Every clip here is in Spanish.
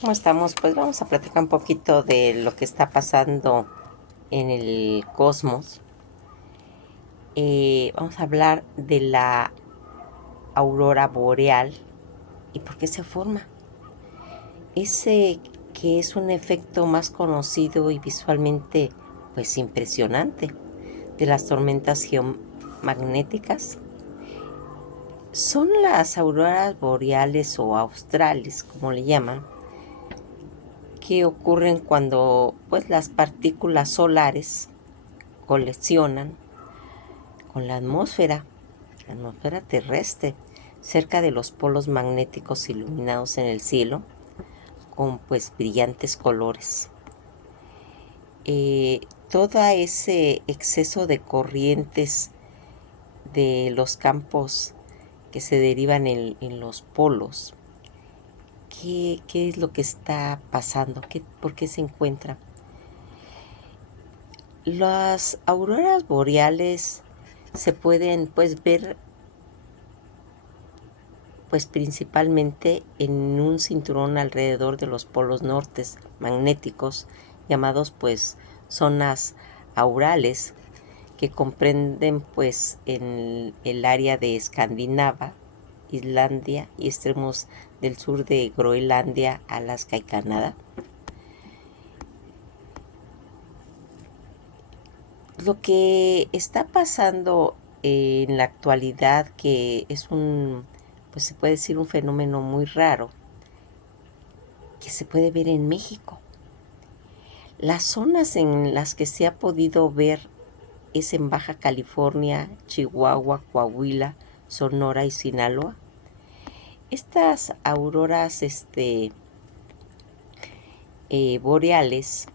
¿Cómo estamos? Pues vamos a platicar un poquito de lo que está pasando en el cosmos. Vamos a hablar de la aurora boreal y por qué se forma. Ese que es un efecto más conocido y visualmente pues impresionante de las tormentas geomagnéticas. Son las auroras boreales o australes, como le llaman, que ocurren cuando pues las partículas solares colisionan con la atmósfera terrestre, cerca de los polos magnéticos iluminados en el cielo con pues brillantes colores. Todo ese exceso de corrientes de los campos que se derivan en los polos, ¿qué es lo que está pasando? ¿Por qué se encuentra? Las auroras boreales se pueden pues ver pues principalmente en un cinturón alrededor de los polos nortes magnéticos, llamados pues zonas aurales, que comprenden pues en el área de Escandinavia, Islandia y extremos del sur de Groenlandia, Alaska y Canadá. Lo que está pasando en la actualidad, que es pues se puede decir un fenómeno muy raro, que se puede ver en México. Las zonas en las que se ha podido ver es en Baja California, Chihuahua, Coahuila, Sonora y Sinaloa. Estas auroras boreales,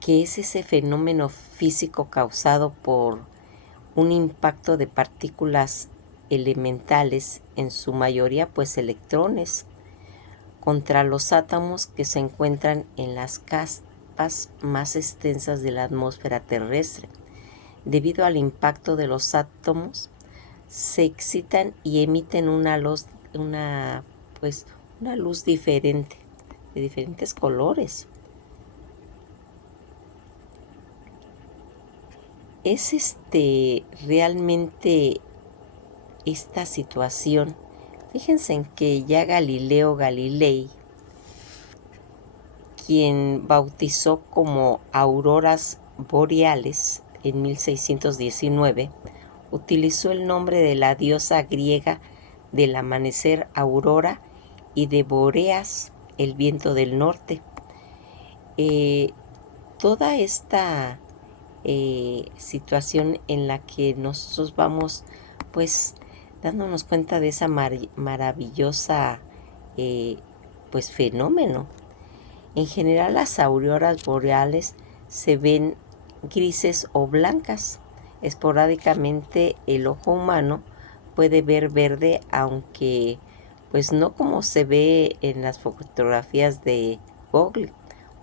que es ese fenómeno físico causado por un impacto de partículas elementales, en su mayoría pues electrones, contra los átomos que se encuentran en las capas más extensas de la atmósfera terrestre. Debido al impacto de los átomos, se excitan y emiten pues, una luz diferente, de diferentes colores. Es realmente esta situación. Fíjense en que ya Galileo Galilei, quien bautizó como auroras boreales en 1619, utilizó el nombre de la diosa griega del amanecer Aurora y de Boreas, el viento del norte. Toda esta situación en la que nosotros vamos pues dándonos cuenta de esa maravillosa pues fenómeno. En general las auroras boreales se ven grises o blancas. Esporádicamente el ojo humano puede ver verde, aunque pues no como se ve en las fotografías de Google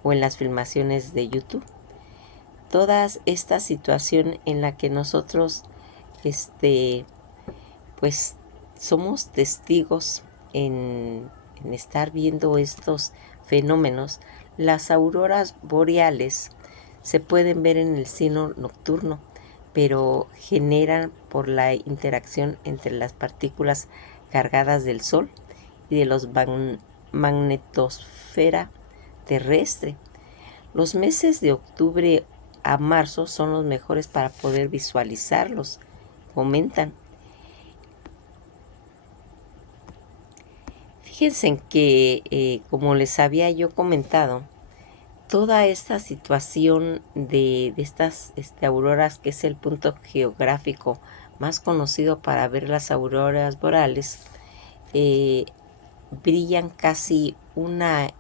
o en las filmaciones de YouTube. Toda esta situación en la que nosotros pues somos testigos en estar viendo estos fenómenos. Las auroras boreales se pueden ver en el cielo nocturno, pero generan por la interacción entre las partículas cargadas del Sol y de los magnetosfera terrestre. Los meses de octubre a marzo son los mejores para poder visualizarlos, comentan. Fíjense en que, como les había yo comentado, toda esta situación de estas auroras, que es el punto geográfico más conocido para ver las auroras boreales, brillan casi una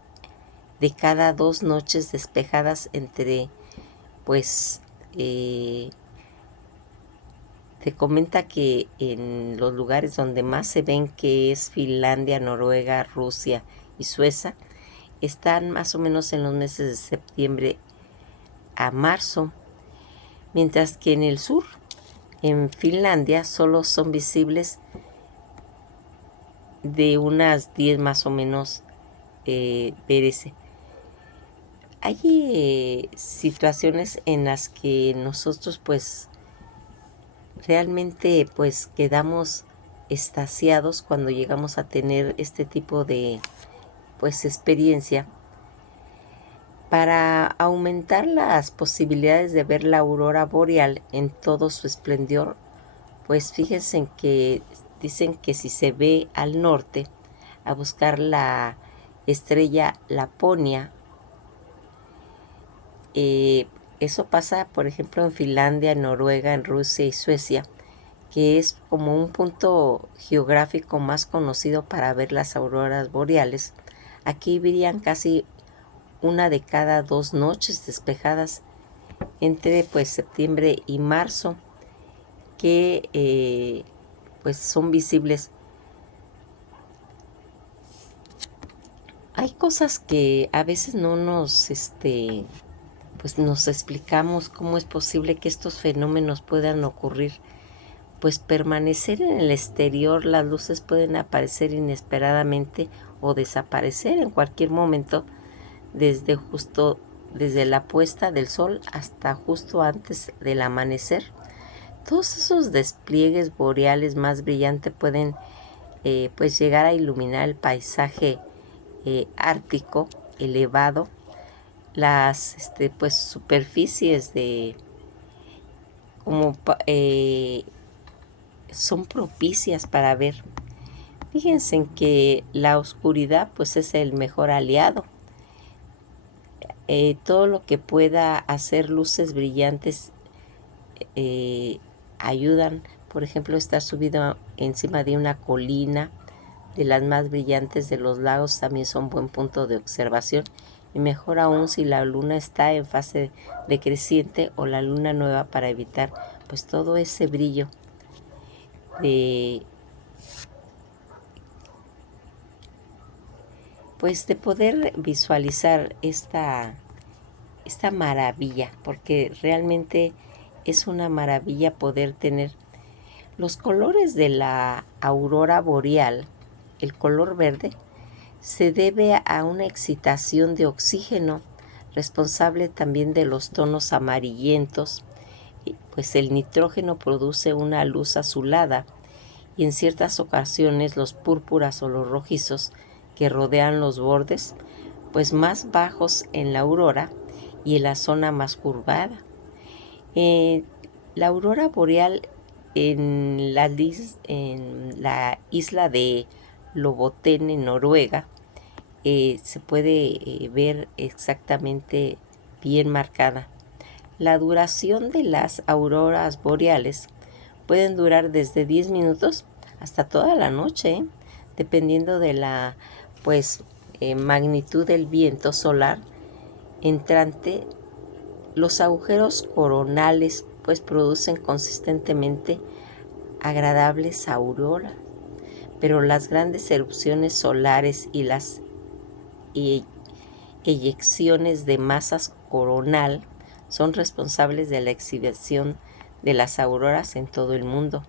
de cada 2 noches despejadas entre, pues, te comenta que en los lugares donde más se ven, que es Finlandia, Noruega, Rusia y Suecia, están más o menos en los meses de septiembre a marzo, mientras que en el sur, en Finlandia, solo son visibles de unas 10 más o menos ver ese. Hay situaciones en las que nosotros pues realmente pues quedamos extasiados cuando llegamos a tener este tipo de pues experiencia. Para aumentar las posibilidades de ver la aurora boreal en todo su esplendor, pues fíjense en que dicen que si se ve al norte a buscar la estrella Laponia, eso pasa por ejemplo en Finlandia, en Noruega, en Rusia y Suecia, que es como un punto geográfico más conocido para ver las auroras boreales. Aquí verían casi una de cada 2 noches despejadas entre pues septiembre y marzo, que pues son visibles. Hay cosas que a veces no nos pues nos explicamos cómo es posible que estos fenómenos puedan ocurrir. Pues permanecer en el exterior, las luces pueden aparecer inesperadamente o desaparecer en cualquier momento, desde la puesta del sol hasta justo antes del amanecer. Todos esos despliegues boreales más brillantes pueden pues llegar a iluminar el paisaje ártico elevado, las pues superficies de como son propicias para ver. Fíjense en que la oscuridad pues es el mejor aliado. Todo lo que pueda hacer luces brillantes ayudan. Por ejemplo, estar subido encima de una colina, de las más brillantes de los lagos, también son buen punto de observación. Y mejor aún si la luna está en fase decreciente o la luna nueva, para evitar pues todo ese brillo de pues de poder visualizar esta maravilla, porque realmente es una maravilla poder tener los colores de la aurora boreal. El color verde se debe a una excitación de oxígeno, responsable también de los tonos amarillentos, pues el nitrógeno produce una luz azulada, y en ciertas ocasiones los púrpuras o los rojizos que rodean los bordes, pues más bajos en la aurora y en la zona más curvada. La aurora boreal en la isla de Lofoten, en Noruega, se puede ver exactamente bien marcada. La duración de las auroras boreales pueden durar desde 10 minutos hasta toda la noche, dependiendo de la pues magnitud del viento solar entrante. Los agujeros coronales pues producen consistentemente agradables auroras, pero las grandes erupciones solares y las eyecciones de masas coronal son responsables de la exhibición de las auroras en todo el mundo.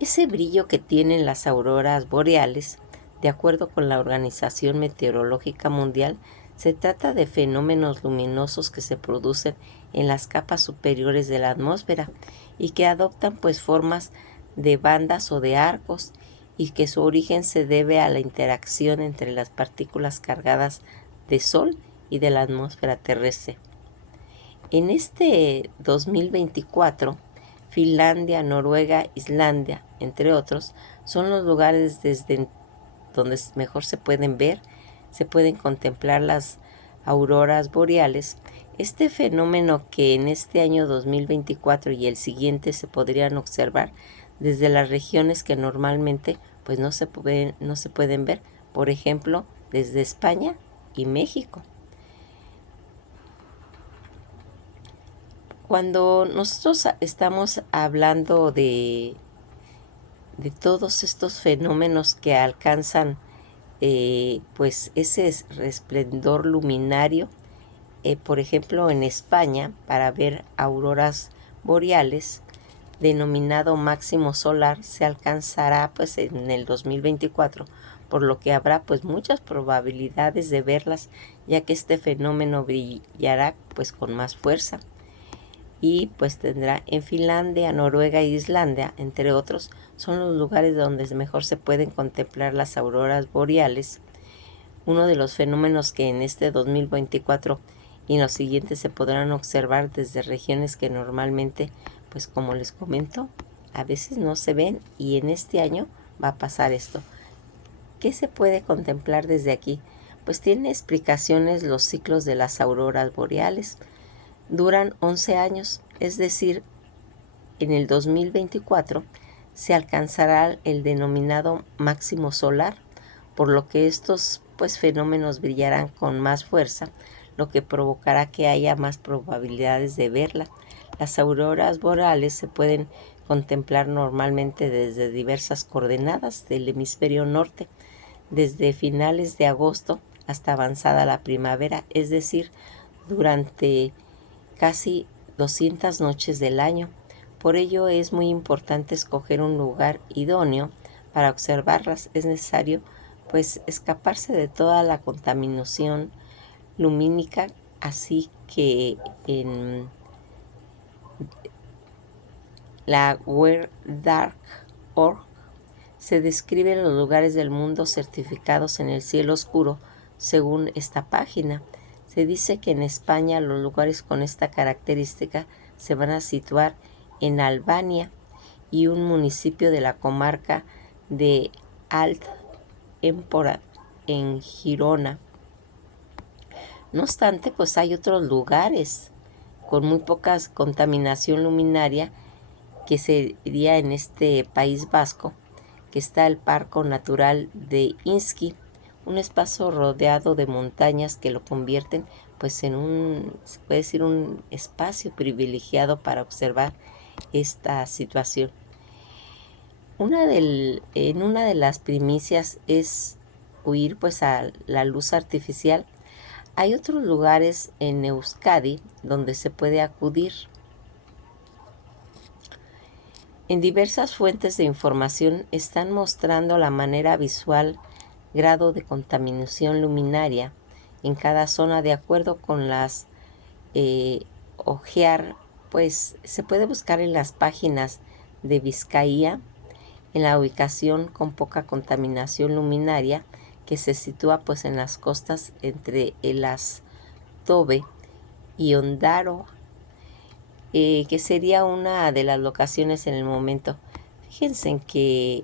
Ese brillo que tienen las auroras boreales, de acuerdo con la Organización Meteorológica Mundial, se trata de fenómenos luminosos que se producen en las capas superiores de la atmósfera y que adoptan pues formas de bandas o de arcos, y que su origen se debe a la interacción entre las partículas cargadas de Sol y de la atmósfera terrestre. En este 2024, Finlandia, Noruega, Islandia, entre otros, son los lugares desde donde mejor se pueden contemplar las auroras boreales. Este fenómeno, que en este año 2024 y el siguiente se podrían observar desde las regiones que normalmente pues no se pueden ver, por ejemplo, desde España y México. Cuando nosotros estamos hablando de todos estos fenómenos que alcanzan pues ese resplandor luminario, por ejemplo en España, para ver auroras boreales, denominado máximo solar, se alcanzará pues en el 2024 por lo que habrá pues muchas probabilidades de verlas, ya que este fenómeno brillará pues con más fuerza. Y pues tendrá en Finlandia, Noruega e Islandia, entre otros, son los lugares donde mejor se pueden contemplar las auroras boreales. Uno de los fenómenos que en este 2024 y en los siguientes se podrán observar desde regiones que normalmente, pues como les comento, a veces no se ven, y en este año va a pasar esto. ¿Qué se puede contemplar desde aquí? Pues tiene explicaciones los ciclos de las auroras boreales. Duran 11 años, es decir, en el 2024 se alcanzará el denominado máximo solar, por lo que estos pues fenómenos brillarán con más fuerza, lo que provocará que haya más probabilidades de verla. Las auroras boreales se pueden contemplar normalmente desde diversas coordenadas del hemisferio norte, desde finales de agosto hasta avanzada la primavera, es decir, durante casi 200 noches del año. Por ello es muy importante escoger un lugar idóneo para observarlas. Es necesario pues escaparse de toda la contaminación lumínica, así que en la WearDark.org se describen los lugares del mundo certificados en el cielo oscuro según esta página. Se dice que en España los lugares con esta característica se van a situar en Albania y un municipio de la comarca de Alt Empordà en Girona. No obstante, pues hay otros lugares con muy poca contaminación luminaria, que sería en este País Vasco, que está el Parque Natural de Inski, un espacio rodeado de montañas que lo convierten pues en se puede decir, un espacio privilegiado para observar esta situación. En una de las primicias es huir pues a la luz artificial. Hay otros lugares en Euskadi donde se puede acudir. En diversas fuentes de información están mostrando la manera visual, grado de contaminación luminaria en cada zona de acuerdo con las ojear, pues se puede buscar en las páginas de Vizcaya, en la ubicación con poca contaminación luminaria que se sitúa pues en las costas entre el Astobe y Ondaro, que sería una de las locaciones en el momento. Fíjense en que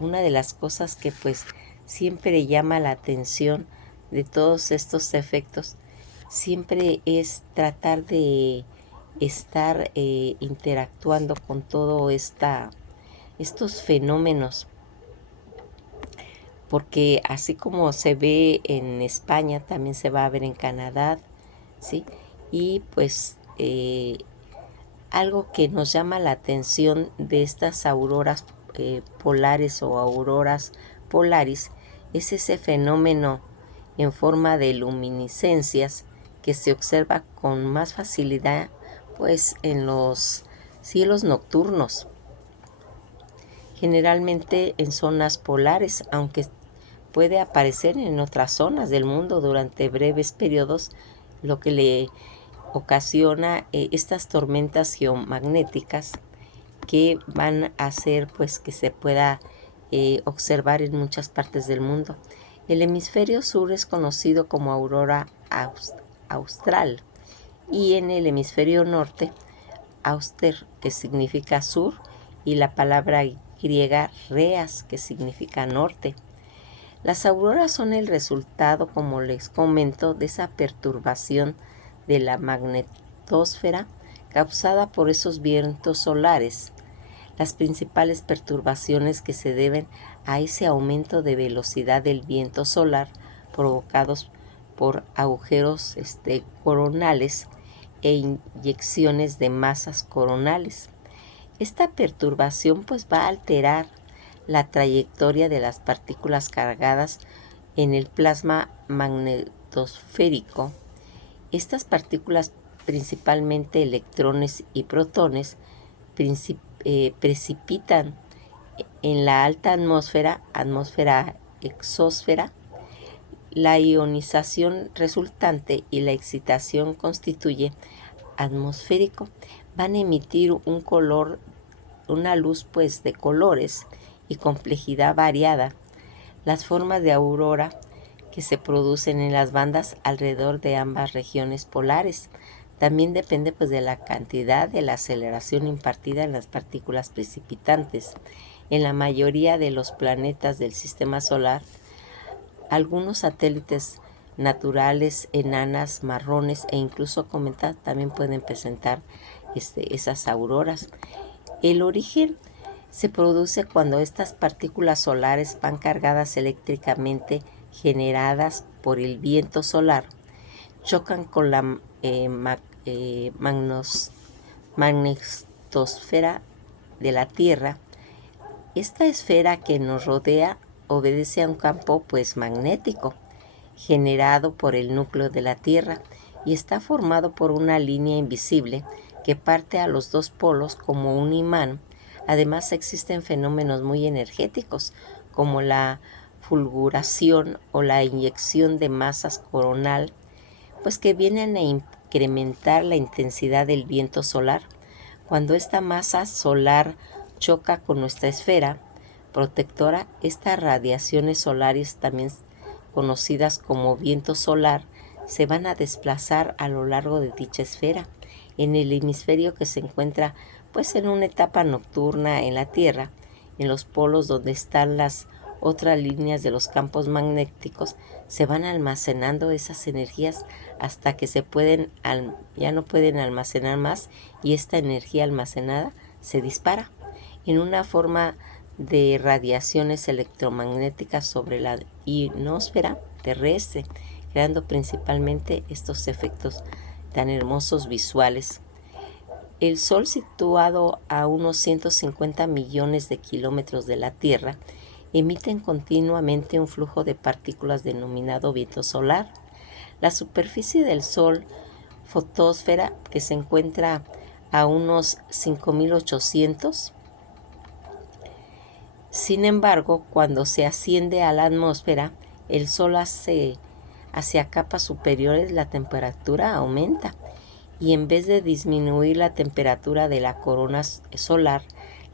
una de las cosas que pues siempre llama la atención de todos estos efectos siempre es tratar de estar interactuando con todo estos fenómenos, porque así como se ve en España, también se va a ver en Canadá, ¿sí? Y pues algo que nos llama la atención de estas auroras polares o auroras polaris es ese fenómeno en forma de luminiscencias que se observa con más facilidad pues en los cielos nocturnos, generalmente en zonas polares, aunque puede aparecer en otras zonas del mundo durante breves periodos, lo que le ocasiona estas tormentas geomagnéticas que van a hacer pues que se pueda observar en muchas partes del mundo. El hemisferio sur es conocido como aurora austral, y en el hemisferio norte auster, que significa sur, y la palabra griega reas, que significa norte. Las auroras son el resultado, como les comento, de esa perturbación de la magnetosfera causada por esos vientos solares. Las principales perturbaciones que se deben a ese aumento de velocidad del viento solar provocados por agujeros coronales e inyecciones de masas coronales. Esta perturbación pues va a alterar la trayectoria de las partículas cargadas en el plasma magnetosférico. Estas partículas, principalmente electrones y protones, precipitan En la alta atmósfera exósfera, la ionización resultante y la excitación constituye atmosférico van a emitir un color, una luz pues de colores y complejidad variada. Las formas de aurora que se producen en las bandas alrededor de ambas regiones polares también depende pues de la cantidad de la aceleración impartida en las partículas precipitantes. En la mayoría de los planetas del sistema solar, algunos satélites naturales, enanas, marrones e incluso cometas también pueden presentar esas auroras. El origen se produce cuando estas partículas solares van cargadas eléctricamente, generadas por el viento solar, chocan con la magnetosfera de la Tierra. Esta esfera que nos rodea obedece a un campo pues magnético generado por el núcleo de la Tierra y está formado por una línea invisible que parte a los dos polos como un imán. Además existen fenómenos muy energéticos como la fulguración o la inyección de masas coronal, pues que vienen a incrementar la intensidad del viento solar. Cuando esta masa solar choca con nuestra esfera protectora, estas radiaciones solares, también conocidas como viento solar, se van a desplazar a lo largo de dicha esfera. En el hemisferio que se encuentra pues en una etapa nocturna en la Tierra, en los polos donde están las otras líneas de los campos magnéticos, se van almacenando esas energías hasta que ya no pueden almacenar más, y esta energía almacenada se dispara en una forma de radiaciones electromagnéticas sobre la ionosfera terrestre, creando principalmente estos efectos tan hermosos visuales. El Sol, situado a unos 150 millones de kilómetros de la Tierra, emite continuamente un flujo de partículas denominado viento solar. La superficie del Sol, fotosfera, que se encuentra a unos 5.800. Sin embargo, cuando se asciende a la atmósfera, el Sol hacia capas superiores, la temperatura aumenta, y en vez de disminuir la temperatura de la corona solar,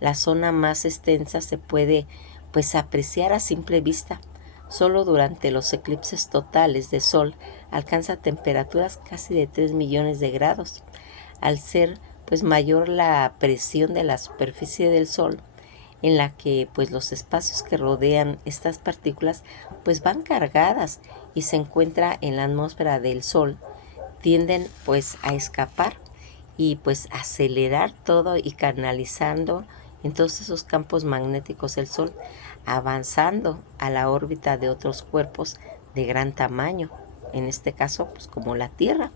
la zona más extensa se puede pues apreciar a simple vista. Solo durante los eclipses totales de Sol alcanza temperaturas casi de 3 millones de grados. Al ser pues mayor la presión de la superficie del Sol, en la que pues los espacios que rodean estas partículas pues van cargadas y se encuentra en la atmósfera del Sol, tienden pues a escapar y pues acelerar todo y canalizando en todos esos campos magnéticos del Sol, avanzando a la órbita de otros cuerpos de gran tamaño, en este caso pues como la Tierra.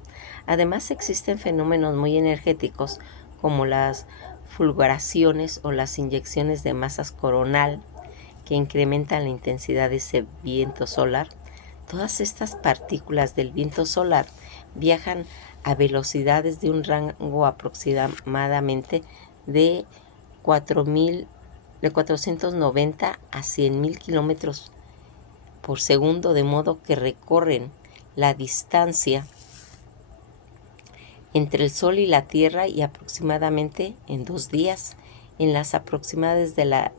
Además existen fenómenos muy energéticos como las fulguraciones o las inyecciones de masas coronal que incrementan la intensidad de ese viento solar. Todas estas partículas del viento solar viajan a velocidades de un rango aproximadamente de 490 a 100.000 kilómetros por segundo, de modo que recorren la distancia entre el Sol y la Tierra y aproximadamente en 2 días. En las aproximadas de la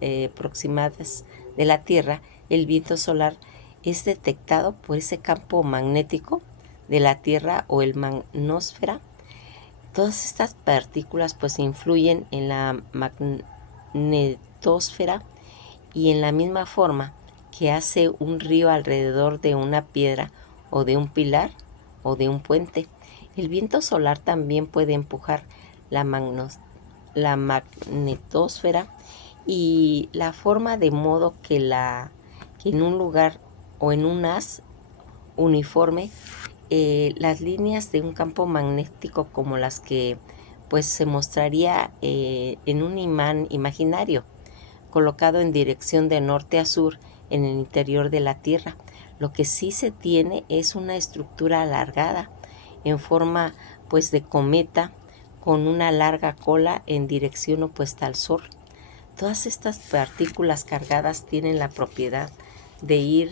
Tierra, el viento solar es detectado por ese campo magnético de la Tierra o el magnósfera. Todas estas partículas pues influyen en la magnetosfera, y en la misma forma que hace un río alrededor de una piedra o de un pilar o de un puente, el viento solar también puede empujar la magnetosfera y la forma, de modo que en un lugar o en un haz uniforme, las líneas de un campo magnético como las que pues se mostraría en un imán imaginario colocado en dirección de norte a sur en el interior de la Tierra. Lo que sí se tiene es una estructura alargada en forma pues de cometa, con una larga cola en dirección opuesta al Sol. Todas estas partículas cargadas tienen la propiedad de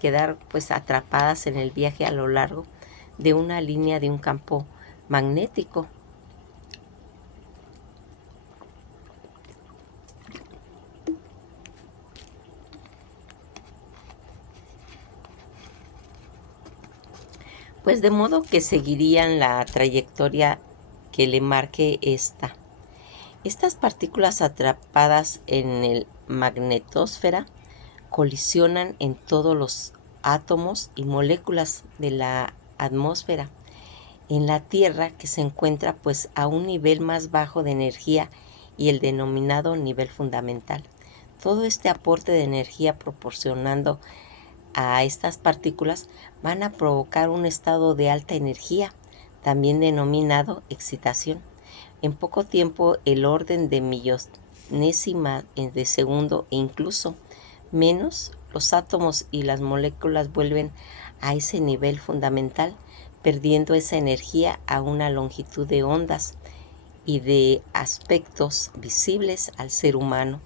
quedar pues atrapadas en el viaje a lo largo de una línea de un campo magnético. Pues de modo que seguirían la trayectoria que le marque esta. Estas partículas atrapadas en el magnetosfera colisionan en todos los átomos y moléculas de la atmósfera. En la Tierra, que se encuentra pues a un nivel más bajo de energía y el denominado nivel fundamental. Todo este aporte de energía proporcionando a estas partículas van a provocar un estado de alta energía, también denominado excitación. En poco tiempo, el orden de millonésima de segundo e incluso menos, los átomos y las moléculas vuelven a ese nivel fundamental, perdiendo esa energía a una longitud de ondas y de aspectos visibles al ser humano,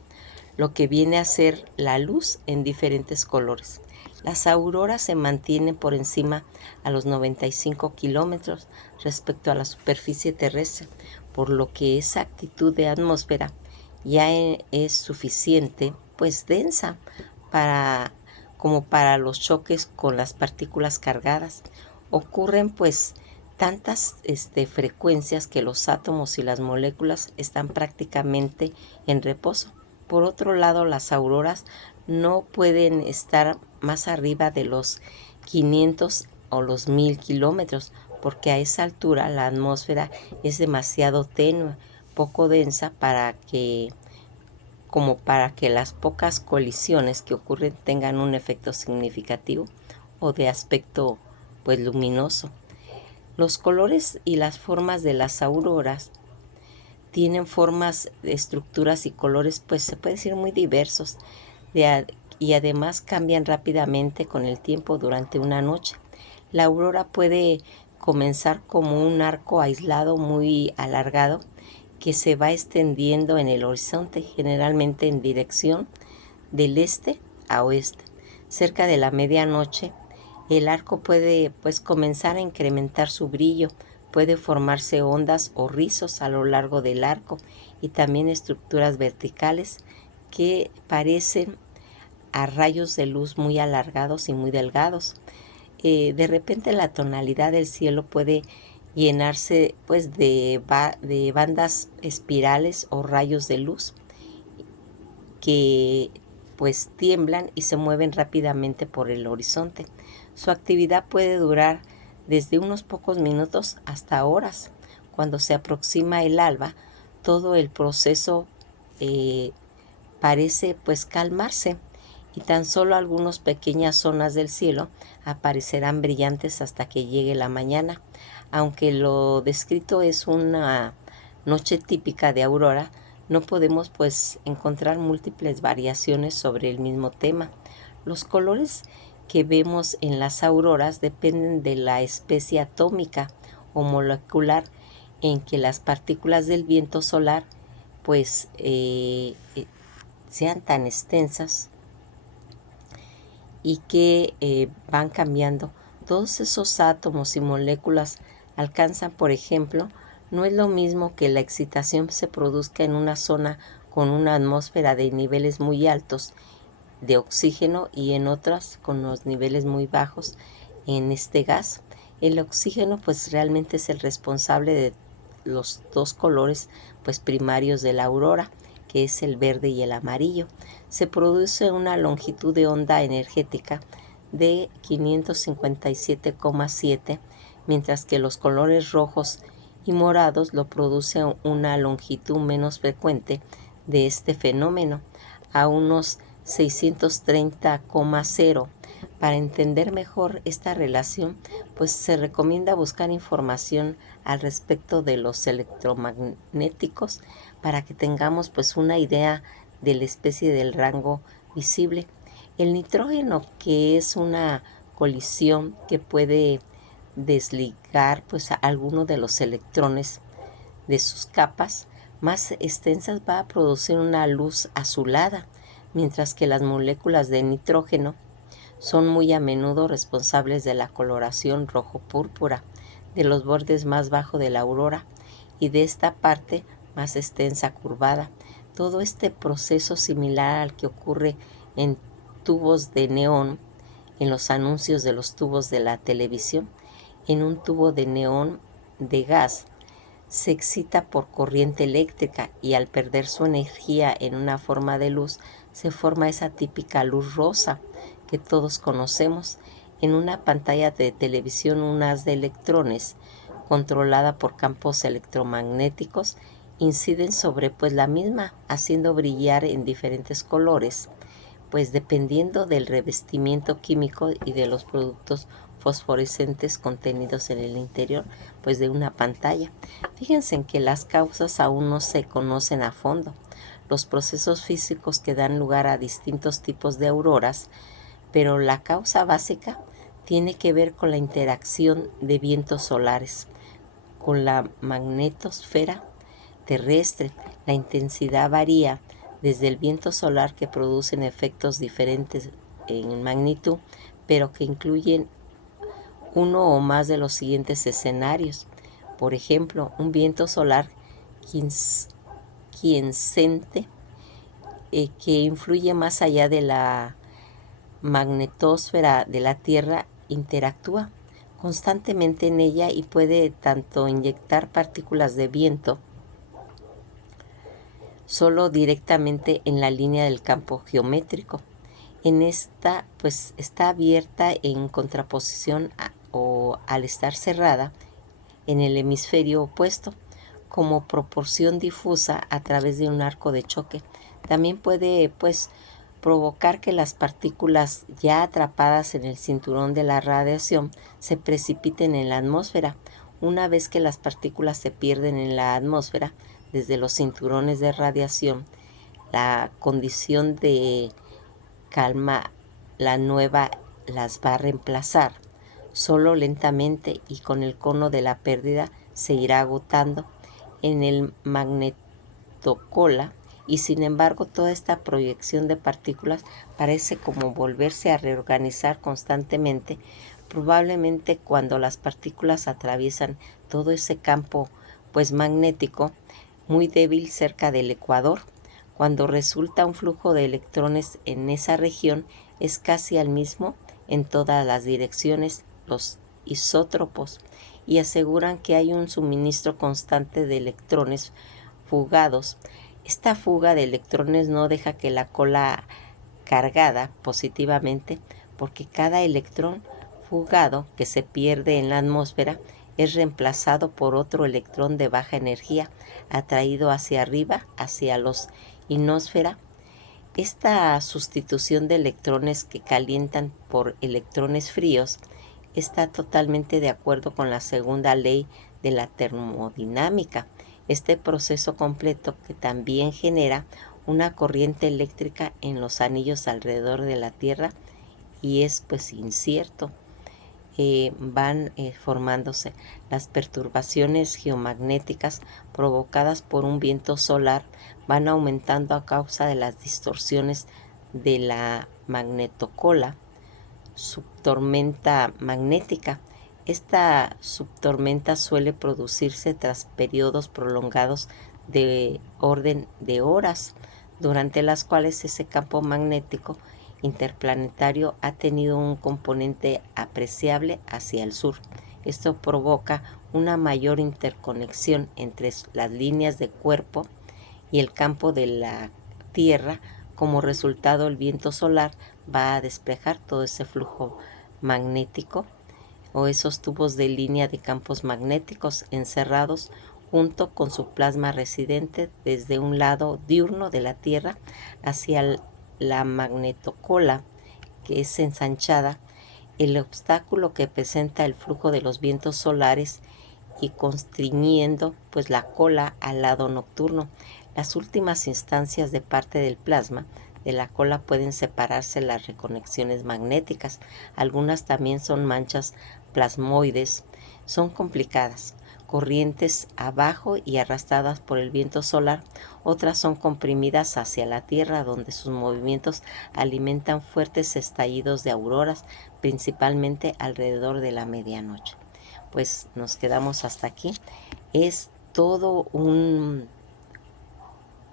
lo que viene a ser la luz en diferentes colores. Las auroras se mantienen por encima a los 95 kilómetros respecto a la superficie terrestre, por lo que esa actitud de atmósfera ya es suficiente, pues densa, como para los choques con las partículas cargadas. Ocurren pues tantas frecuencias que los átomos y las moléculas están prácticamente en reposo. Por otro lado, las auroras no pueden estar más arriba de los 500 o los 1000 kilómetros, porque a esa altura la atmósfera es demasiado tenue, poco densa como para que las pocas colisiones que ocurren tengan un efecto significativo o de aspecto pues luminoso. Los colores y las formas de las auroras tienen formas, estructuras y colores, pues se puede decir muy diversos, y además cambian rápidamente con el tiempo durante una noche. La aurora puede comenzar como un arco aislado muy alargado que se va extendiendo en el horizonte, generalmente en dirección del este a oeste. Cerca de la medianoche, el arco puede pues comenzar a incrementar su brillo, puede formarse ondas o rizos a lo largo del arco y también estructuras verticales que parecen a rayos de luz muy alargados y muy delgados. De repente la tonalidad del cielo puede llenarse pues de bandas espirales o rayos de luz que pues tiemblan y se mueven rápidamente por el horizonte. Su actividad puede durar desde unos pocos minutos hasta horas. Cuando se aproxima el alba, todo el proceso parece pues calmarse y tan solo algunas pequeñas zonas del cielo aparecerán brillantes hasta que llegue la mañana. Aunque lo descrito es una noche típica de aurora, no podemos pues encontrar múltiples variaciones sobre el mismo tema. Los colores que vemos en las auroras dependen de la especie atómica o molecular en que las partículas del viento solar pues sean tan extensas y que van cambiando. Todos esos átomos y moléculas alcanzan, por ejemplo, no es lo mismo que la excitación se produzca en una zona con una atmósfera de niveles muy altos de oxígeno y en otras con los niveles muy bajos en este gas. El oxígeno pues realmente es el responsable de los dos colores pues primarios de la aurora, que es el verde y el amarillo. Se produce una longitud de onda energética de 557,7, mientras que los colores rojos y morados lo producen una longitud menos frecuente de este fenómeno, a unos 630,0. Para entender mejor esta relación, pues se recomienda buscar información al respecto de los electromagnéticos para que tengamos pues una idea de la especie del rango visible. El nitrógeno, que es una colisión que puede desligar pues a alguno de los electrones de sus capas, más extensas va a producir una luz azulada, mientras que las moléculas de nitrógeno son muy a menudo responsables de la coloración rojo-púrpura de los bordes más bajos de la aurora y de esta parte más extensa curvada. Todo este proceso similar al que ocurre en tubos de neón, en los anuncios de los tubos de la televisión. En un tubo de neón de gas se excita por corriente eléctrica y al perder su energía en una forma de luz se forma esa típica luz rosa que todos conocemos. En una pantalla de televisión, un haz de electrones controlada por campos electromagnéticos inciden sobre la misma, haciendo brillar en diferentes colores, pues dependiendo del revestimiento químico y de los productos fosforescentes contenidos en el interior de una pantalla. Fíjense en que las causas aún no se conocen a fondo. Los procesos físicos que dan lugar a distintos tipos de auroras, pero la causa básica tiene que ver con la interacción de vientos solares con la magnetosfera terrestre. La intensidad varía desde el viento solar, que producen efectos diferentes en magnitud, pero que incluyen uno o más de los siguientes escenarios. Por ejemplo, un viento solar quiescente que influye más allá de la magnetosfera de la Tierra interactúa constantemente en ella y puede tanto inyectar partículas de viento solo directamente en la línea del campo geométrico. En esta está abierta en contraposición o al estar cerrada en el hemisferio opuesto como proporción difusa a través de un arco de choque. También puede provocar que las partículas ya atrapadas en el cinturón de la radiación se precipiten en la atmósfera. Una vez que las partículas se pierden en la atmósfera desde los cinturones de radiación, la condición de calma la nueva las va a reemplazar. Solo lentamente y con el cono de la pérdida se irá agotando en el magnetocola, y sin embargo toda esta proyección de partículas parece como volverse a reorganizar constantemente, probablemente cuando las partículas atraviesan todo ese campo magnético muy débil cerca del ecuador. Cuando resulta un flujo de electrones en esa región, es casi al mismo en todas las direcciones. Los isótopos y aseguran que hay un suministro constante de electrones fugados. Esta fuga de electrones no deja que la cola cargada positivamente, porque cada electrón fugado que se pierde en la atmósfera es reemplazado por otro electrón de baja energía, atraído hacia arriba, hacia los ionosfera. Esta sustitución de electrones que calientan por electrones fríos está totalmente de acuerdo con la segunda ley de la termodinámica. Este proceso completo, que también genera una corriente eléctrica en los anillos alrededor de la Tierra, y es incierto. Van formándose las perturbaciones geomagnéticas provocadas por un viento solar, van aumentando a causa de las distorsiones de la magnetocola, subtormenta magnética. Esta subtormenta suele producirse tras periodos prolongados de orden de horas, durante las cuales ese campo magnético interplanetario ha tenido un componente apreciable hacia el sur. Esto provoca una mayor interconexión entre las líneas de cuerpo y el campo de la Tierra. Como resultado, el viento solar va a despejar todo ese flujo magnético o esos tubos de línea de campos magnéticos encerrados junto con su plasma residente desde un lado diurno de la Tierra hacia la magnetocola, que es ensanchada, el obstáculo que presenta el flujo de los vientos solares y constriñendo la cola al lado nocturno. Las últimas instancias de parte del plasma de la cola pueden separarse las reconexiones magnéticas. Algunas también son manchas plasmoides. Son complicadas. corrientes abajo y arrastradas por el viento solar, otras son comprimidas hacia la Tierra, donde sus movimientos alimentan fuertes estallidos de auroras, principalmente alrededor de la medianoche. Pues nos quedamos hasta aquí. Es todo un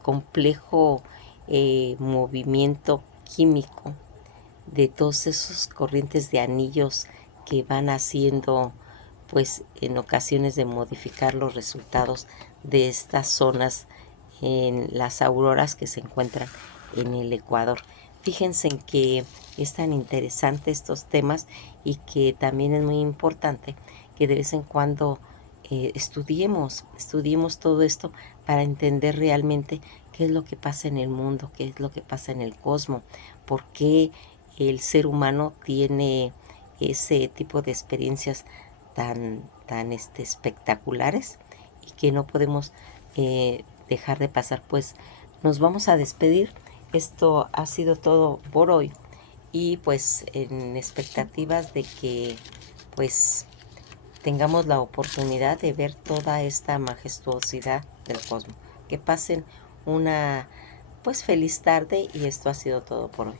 complejo movimiento químico de todos esos corrientes de anillos que van haciendo, pues en ocasiones, de modificar los resultados de estas zonas en las auroras que se encuentran en el Ecuador. Fíjense en que es tan interesante estos temas y que también es muy importante que de vez en cuando estudiemos todo esto para entender realmente qué es lo que pasa en el mundo, qué es lo que pasa en el cosmos, por qué el ser humano tiene ese tipo de experiencias tan espectaculares y que no podemos dejar de pasar. Pues nos vamos a despedir. Esto ha sido todo por hoy y pues en expectativas de que pues tengamos la oportunidad de ver toda esta majestuosidad del cosmos. Que pasen una pues feliz tarde y esto ha sido todo por hoy.